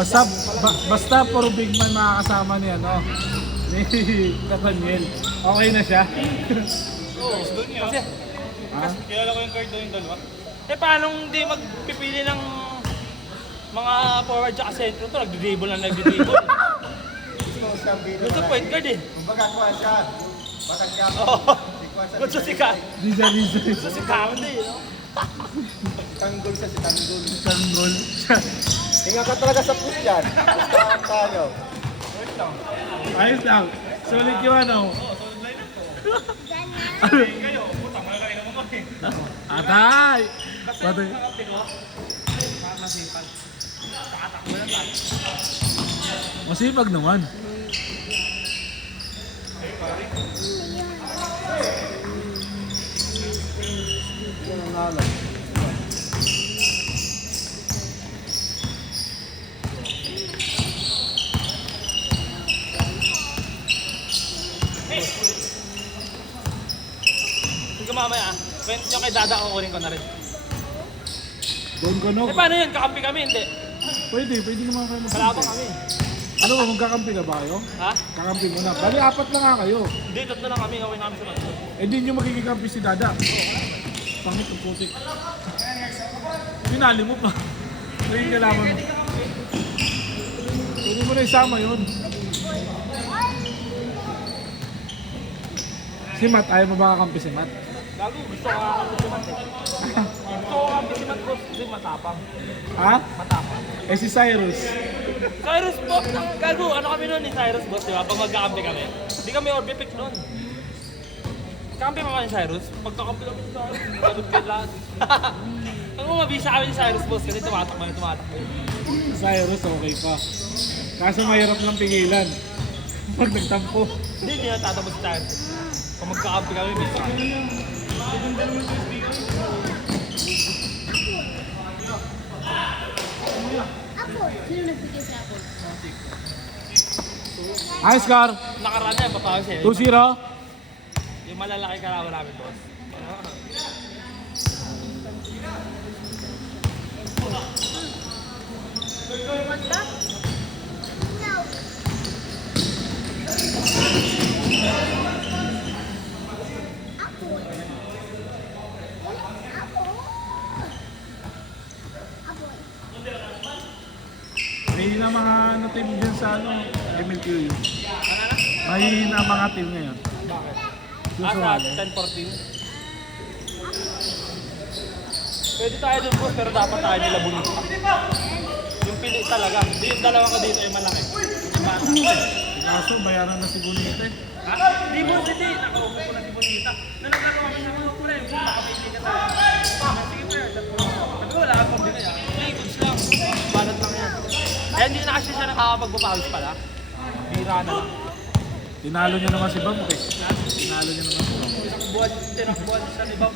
Basta puro big man makakasama ni ano, ni Nathaniel. Okay na siya. Oo, doon niya. Kasi, kilala ko yung card doon yung dalawa. Eh, paano hindi magpipili ng mga forward tsaka sentro to? Nagdi-dribble na nagdi-dribble. Gusto point guard eh. Kumbaga kuha siya. Batang siya. Oo. Gusto si Ka. Riza. Gusto si Candy, no? Tanggol siya si Tanggol. Tanggol. Hinga ka talaga sa push yan. Pustahan tayo. Ayos lang. Sulit yung ano. Kayo, puta, malaki naman ko eh. Atay! Kasi Patay. yung mga pino, masipag. Takatakbo lang lang. Masipag naman. Sige mamaya, yung kay Dada kukunin ko na rin. Doon ka no. Eh paano yun? Kakampi kami, hindi. Pwede naman kayo magkampi. Kalabang kami. Ano ba, magkakampi ka ba kayo? Ha? Kakampi mo na. Bali, 4 lang nga kayo. Hindi, tatlo lang kami. Gawin namin sa matlo. Eh di nyo makikikampi si Dada. Pangit ang putik. Pinali mo pa. Naging kalaman mo. Pwede mo na isama yun. Si Matt, ayaw mo ba kakampi si Matt? Gago, gusto ko kakampi si Mat eh. Gusto ko kakampi si Mat ko kasi matapang. Ha? Matapang. Eh si Cyrus. Cyrus po! Gago, ano kami nun ni Cyrus boss, di ba? Pag magkakampi kami. Hindi kami orbipic nun. Kampi mo kami ni Cyrus. Pagkakampi kami ni Cyrus, ganun kayo lahat. Ang umabisa kami ni Cyrus boss kasi tumatakbo na tumatakbo. Cyrus, okay pa. Kaso mahirap lang pigilan. Pag nagtampo. Hindi niya tatabos si Cyrus. Kung magkakampi kami, bisa kami. Sino nagbigay sa ako? High score, Nakaraan na, patawag siya. 2-0. Yung malalaki kalaban namin boss. Mahina mga ano team dyan sa ano, MLQ. Mahina mga team ngayon. Bakit? Susunod. Sa 10-14. Pwede tayo dun boss, pero dapat tayo nila bunita. Yung pili talaga. Hindi yung dalawa ka dito yung malaki. Yung bata. Kaso bayaran na si Bonita eh. Ha? Hindi boss, hindi. Nakaupo ko na si Bonita. Nalagaro kami sa mga kulay. Kung makapili ka tayo. Sige pa yun. Sabi ko, wala akong din kaya. Play goods lang. Balat lang yan. Eh, hindi na kasi siya nakakapagpapawis pala. Bira na lang. Tinalo niya naman si Bam eh. Tinalo niya naman si Bam. Tinakbuhan siya ni Bob.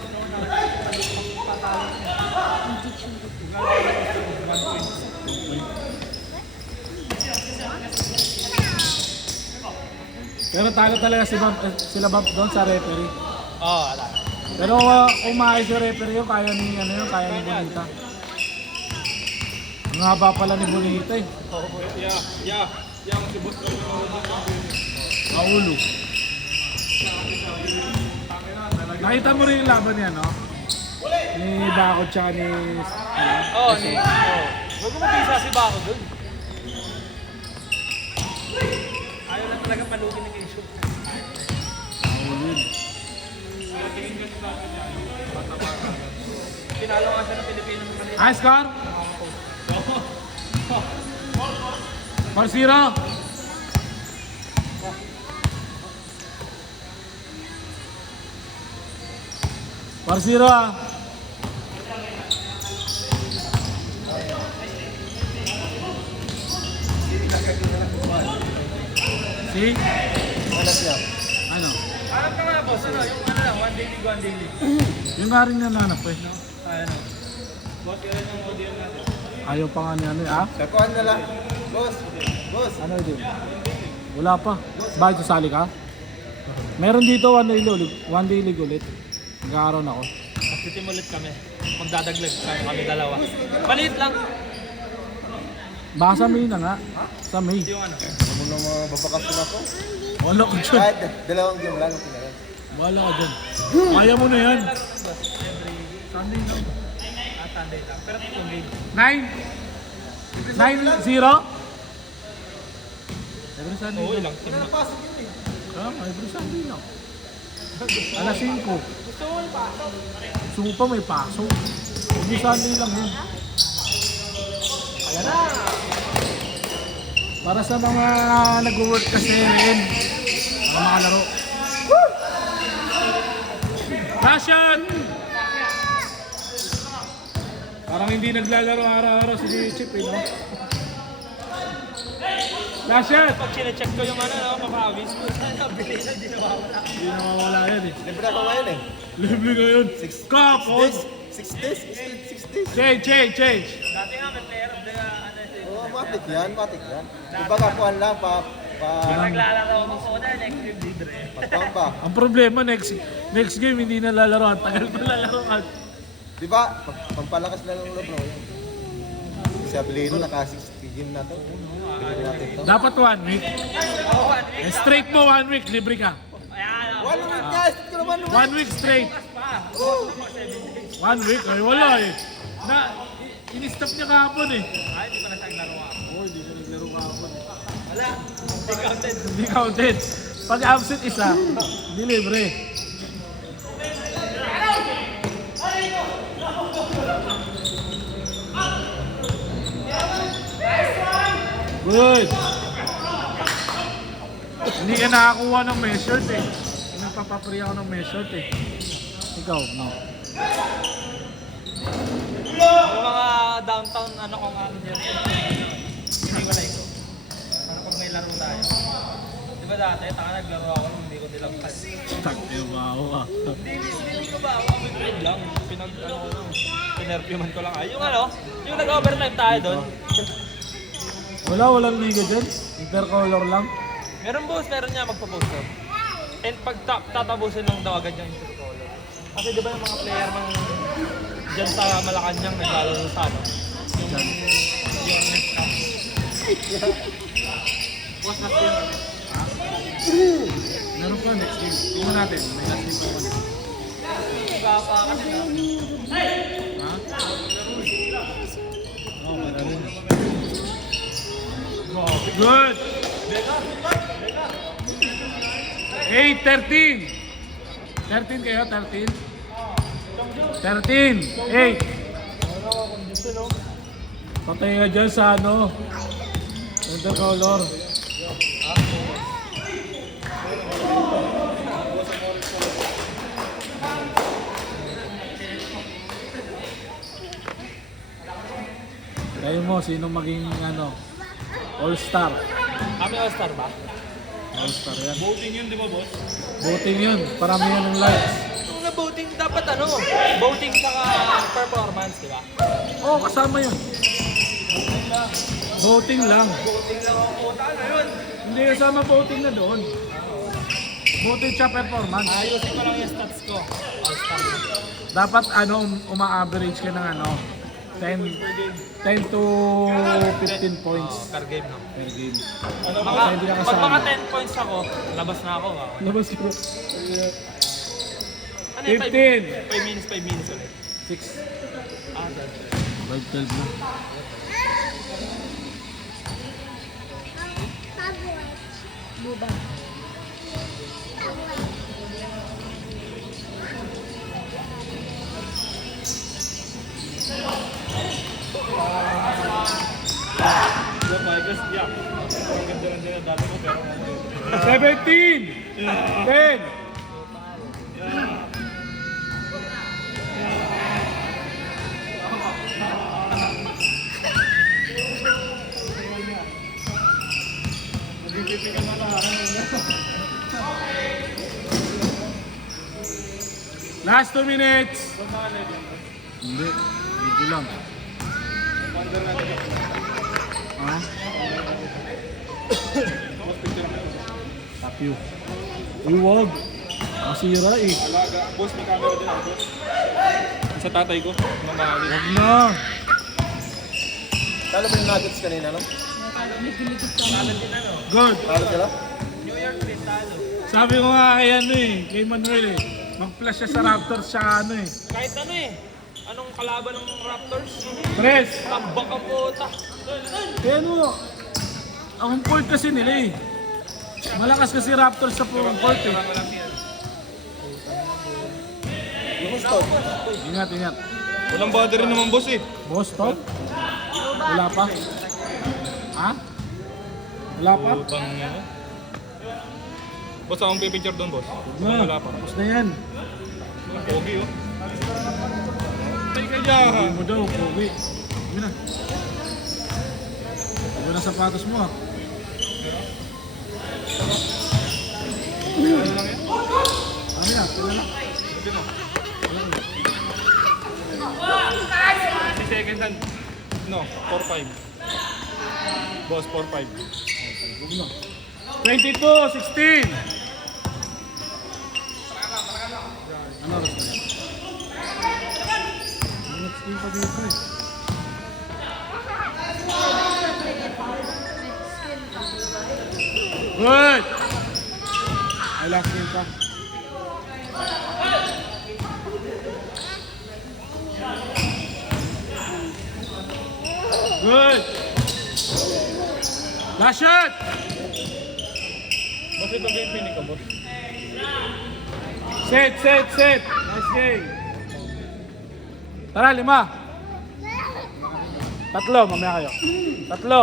Pero talo talaga si Bam, sila Bam doon sa referee. Oo, wala. Pero kung maayos yung referee yun, kaya ni, ano yun, kaya ni Bonita. Ang haba pala ni Bonita eh. Yeah. Yung si Boss. Paulo. Nakita mo rin yung laban niya, no? Ni Bakod tsaka ni... Oo, ni. Huwag mo mag-isa si Bako dun. Ayaw na talaga palugin ni Keisho. Ayun. Pinalo nga siya ng Pilipino sa kanila. High score? 4-0. Parsiro ah. Si? Ano siya? Ano? Alam ka nga boss, ano? Yung ano lang, one daily. Yung nga rin nananap eh. Ano? Boss, yun yung audio natin. Ayaw pa nga ni ano eh. Ah? Sakuhan na lang. Boss. Boss. Ano yun? Wala pa. Bakit sasali ka? Meron dito one day league ulit. Nag-aaron ako. Magtitim ulit kami. Magdadaglag kami dalawa. Maliit lang. Baka sa May na nga. Sa May. Yung ano. Ano mo na mga babakasyon ako? Wala ko dyan. Kahit dalawang game lang. Okay na yan. Wala ka dyan. Kaya mo na yan. Sunday lang. Sunday lang. Pero kung game. 9-0? Every Sunday. Oo, ilang team na. Every Sunday lang. Alas 5. Gusto mo yung pasok? Gusto mo pa may pasok. Every Sunday lang yun. Ayan na. Para sa mga nag-work kasi rin. Mga makalaro. Passion! Parang hindi naglalaro araw-araw si Chip eh, no? Passion! Pag sinecheck ko yung ano, papawis ko. Nabili na, di nawawala. Hindi nawawala yan eh. Libre ako ngayon eh. Libre ngayon. Kapon! 6 days? 6 days? Change! Dati nga, may player of the, ano ito. Oo, matik yan. Iba kapuan lang Naglalaro ako ko na, next game libre. pagtaon ba? Ang problema, next game hindi na lalaroan. Tagal pa lalaroan. Di ba? Pampalakas na lang ulo bro. Si Abilino naka-60 game na to. Libre natin to. Dapat 1 week. Straight mo 1 week, libre ka. Wala na guys! Ito naman 1 week straight. 1 week? Ay wala eh. In-stop niya kahapon eh. Ay, hindi ko na siya naglaro ako. Oo, hindi ka naglaro kahapon. Wala, hindi counted. Hindi counted. Pag absent isa, hindi libre. Good. Hindi ka nakakuha ng measured eh. Nagpapapri ako ng measured eh. Ikaw, no? Yung mga downtown, ano kung ano dyan. Hindi ko like ko. Para pag may laro tayo. Di ba dati, naglaro ako, hindi ko nilagpas. Wow ka. Hindi ko ba ako, grade lang. Ano ko lang. Pinerfyuman ko lang. Yung ano, yung nag-overtime tayo doon. Walang liga dyan. Intercolor lang. Meron boss, meron niya magpo-post up. And pag tatabusin lang daw agad yung intercolor. Kasi di ba yung mga player ng dyan sa Malacanang naglalaro sa ano? Yung next cup. Boss na team. Meron pa next game. Tingnan natin. May last game pa naman. Gapa kasi na. Ha? Oo, marami na. Good! 8-13! 13 kayo? 13? 13! 8! Patay ka dyan sa ano? Intercolor. Kayo mo, sino maging ano? All-star. Kami all-star ba? All-star yan. Voting yun, di ba boss? Voting yun. Parami yan ng likes. Kung na-voting, dapat ano? Voting saka performance, di ba? Oo, kasama yun. Voting lang. Voting lang ang quota, ano yun? Hindi kasama voting na doon. Voting siya performance. Ayusin ko lang yung stats ko. All-star. Dapat ano, uma-average ka ng ano, 10 to 15 points Per game, no? per game. Mga, hindi ka pag kasama. mga 10 points ako, labas na ako. Ah. Labas ko. Ano yung 15. 5 minutes ulit. 6. Ah, that's 5-12 na. Buba. yeah. Ang ganda-ganda na dami ko, pero 17! 10! Last 2 minutes! Hindi, video lang. Ha? Tapyo. Uy, wag. Masira eh. alaga. Boss, may camera din ako, boss. Sa tatay ko, mamahali. Wag na. Talo ba yung Nuggets kanina, no? Ligid-ligid kami. Good. Talo sila? New York din talo. Sabi ko nga kay ano eh, kay Manuel eh. Mag-flash siya sa Raptors siya ano eh. Kahit ano eh. Anong kalaban ng Raptors? Pres, Tambak ang puta. kaya ano, ang home court kasi nila eh. Malakas kasi Raptors sa home court eh. Yung Houston. Ingat, ingat. Walang battery naman boss eh. Boston? Wala pa? Ha? Wala pa? Utang niya. Boss, akong pipicture doon boss. Na, Wala pa. tapos na yan. Pogi oh. Tay ka dyan. Hindi mo daw, pogi. Sabi na. Sabi na sapatos mo ah. Ano yan? Kilala. Si second hand. No, 4-5. Boss, 4-5. 22-16. Ano oras na yan? Next game pa dito eh. Good! Ay, last game pa. Good! Last shot! Boss, ito game pinik ko boss. Set, set, set! Nice game! Tara, 5! Tatlo, mamaya kayo. Tatlo!